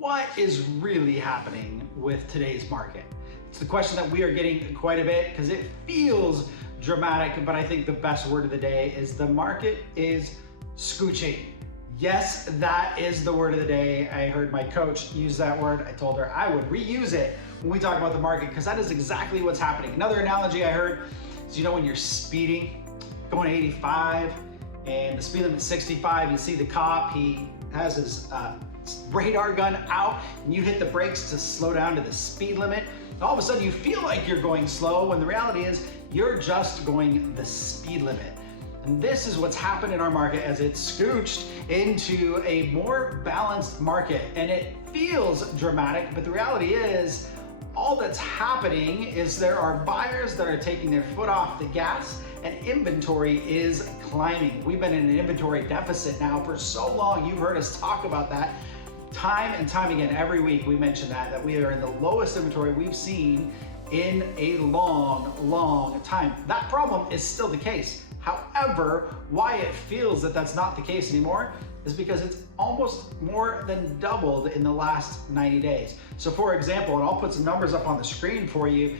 what is really happening with today's market? It's the question that we are getting quite a bit because it feels dramatic, but I think the best word of the day is the market is scooching. Yes, that is the word of the day. I heard my coach use that word. I told her I would reuse it when we talk about the market because that is exactly what's happening. Another analogy I heard is, you know, when you're speeding, going 85 and the speed limit's 65, you see the cop, he has his radar gun out and you hit the brakes to slow down to the speed limit. And all of a sudden you feel like you're going slow when the reality is you're just going the speed limit. And this is what's happened in our market as it's scooched into a more balanced market. And it feels dramatic, but the reality is all that's happening is there are buyers that are taking their foot off the gas and inventory is climbing. We've been in an inventory deficit now for so long. You've heard us talk about that time and time again. Every week we mention that we are in the lowest inventory we've seen in a long time. That problem is still the case. However, why it feels that that's not the case anymore is because it's almost more than doubled in the last 90 days. So for example, and I'll put some numbers up on the screen for you,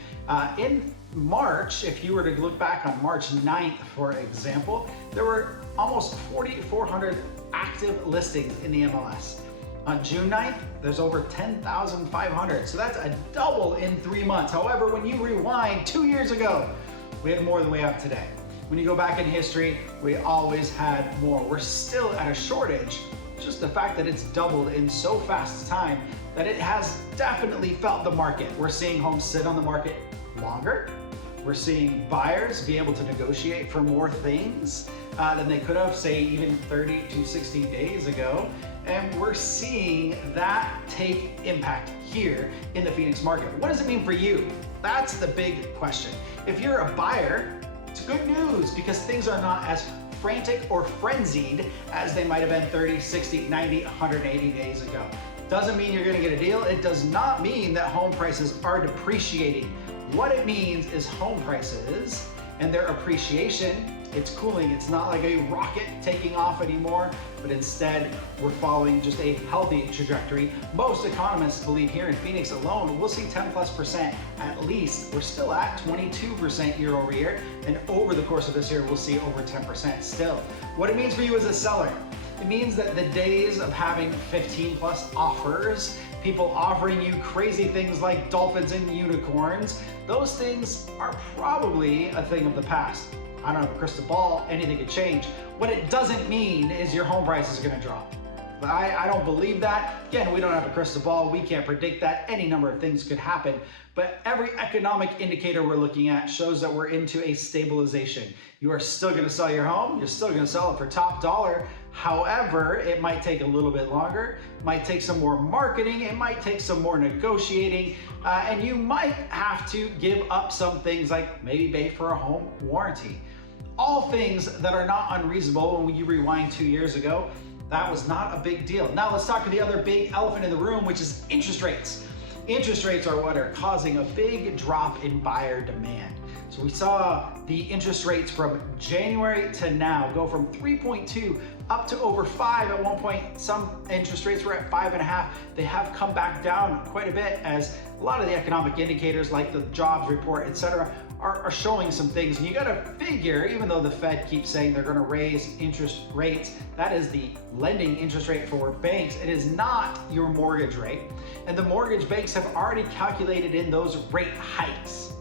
in March, if you were to look back on March 9th, for example, there were almost 4,400 active listings in the MLS. On June 9th, there's over 10,500. So that's a double in 3 months. However, when you rewind 2 years ago, we had more than we have today. When you go back in history, we always had more. We're still at a shortage. It's just the fact that it's doubled in so fast a time that it has definitely felt the market. We're seeing homes sit on the market longer. We're seeing buyers be able to negotiate for more things than they could have, say, even 30 to 60 days ago. And we're seeing that take impact here in the Phoenix market. What does it mean for you? That's the big question. If you're a buyer, it's good news because things are not as frantic or frenzied as they might have been 30, 60, 90, 180 days ago. Doesn't mean you're gonna get a deal. It does not mean that home prices are depreciating. What it means is home prices and their appreciation, it's cooling. It's not like a rocket taking off anymore, but instead we're following just a healthy trajectory. Most economists believe here in Phoenix alone, we'll see 10+% at least. We're still at 22% year over year, and over the course of this year, we'll see over 10% still. What it means for you as a seller, it means that the days of having 15+ offers, people offering you crazy things like dolphins and unicorns, those things are probably a thing of the past. I don't have a crystal ball, anything could change. What it doesn't mean is your home price is gonna drop. I don't believe that. Again, we don't have a crystal ball. We can't predict that. Any number of things could happen. But every economic indicator we're looking at shows that we're into a stabilization. You are still gonna sell your home. You're still gonna sell it for top dollar. However, it might take a little bit longer. It might take some more marketing. It might take some more negotiating. And you might have to give up some things like maybe pay for a home warranty. All things that are not unreasonable when you rewind 2 years ago. That was not a big deal. Now let's talk to the other big elephant in the room, which is interest rates. Interest rates are what are causing a big drop in buyer demand. So we saw the interest rates from January to now go from 3.2 up to over 5 at one point. Some interest rates were at 5.5. They have come back down quite a bit as a lot of the economic indicators like the jobs report, etc., are showing some things. And you gotta figure, even though the Fed keeps saying they're gonna raise interest rates, that is the lending interest rate for banks. It is not your mortgage rate. And the mortgage banks have already calculated in those rate hikes.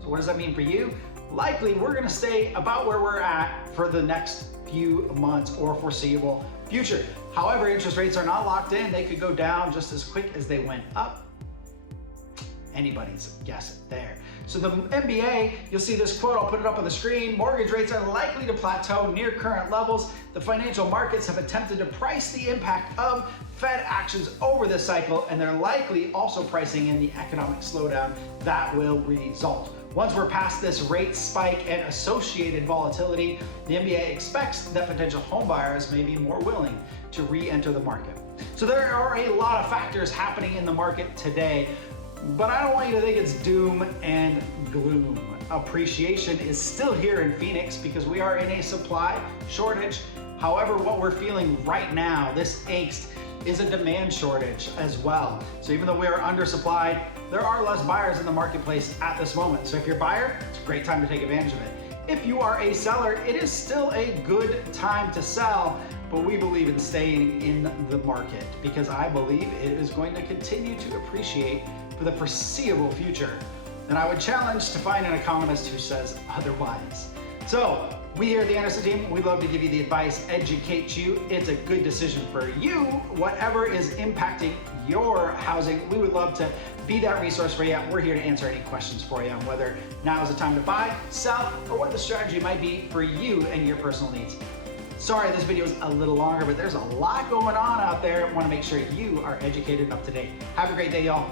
So what does that mean for you? Likely we're gonna stay about where we're at for the next few months or foreseeable future. However, interest rates are not locked in. They could go down just as quick as they went up. Anybody's guess there. So the MBA, you'll see this quote, I'll put it up on the screen. Mortgage rates are likely to plateau near current levels. The financial markets have attempted to price the impact of Fed actions over this cycle, and they're likely also pricing in the economic slowdown that will result. Once we're past this rate spike and associated volatility, the MBA expects that potential home buyers may be more willing to re-enter the market. So there are a lot of factors happening in the market today, but I don't want you to think it's doom and gloom. Appreciation is still here in Phoenix because we are in a supply shortage. However, what we're feeling right now, this angst, is a demand shortage as well. So even though we are undersupplied, there are less buyers in the marketplace at this moment. So if you're a buyer, it's a great time to take advantage of it. If you are a seller, it is still a good time to sell, but we believe in staying in the market because I believe it is going to continue to appreciate for the foreseeable future. And I would challenge to find an economist who says otherwise. So we here at the Anderson team, we love to give you the advice, educate you. It's a good decision for you. Whatever is impacting your housing, we would love to be that resource for you. We're here to answer any questions for you on whether now is the time to buy, sell, or what the strategy might be for you and your personal needs. Sorry, this video is a little longer, but there's a lot going on out there. I want to make sure you are educated and up to date. Have a great day, y'all.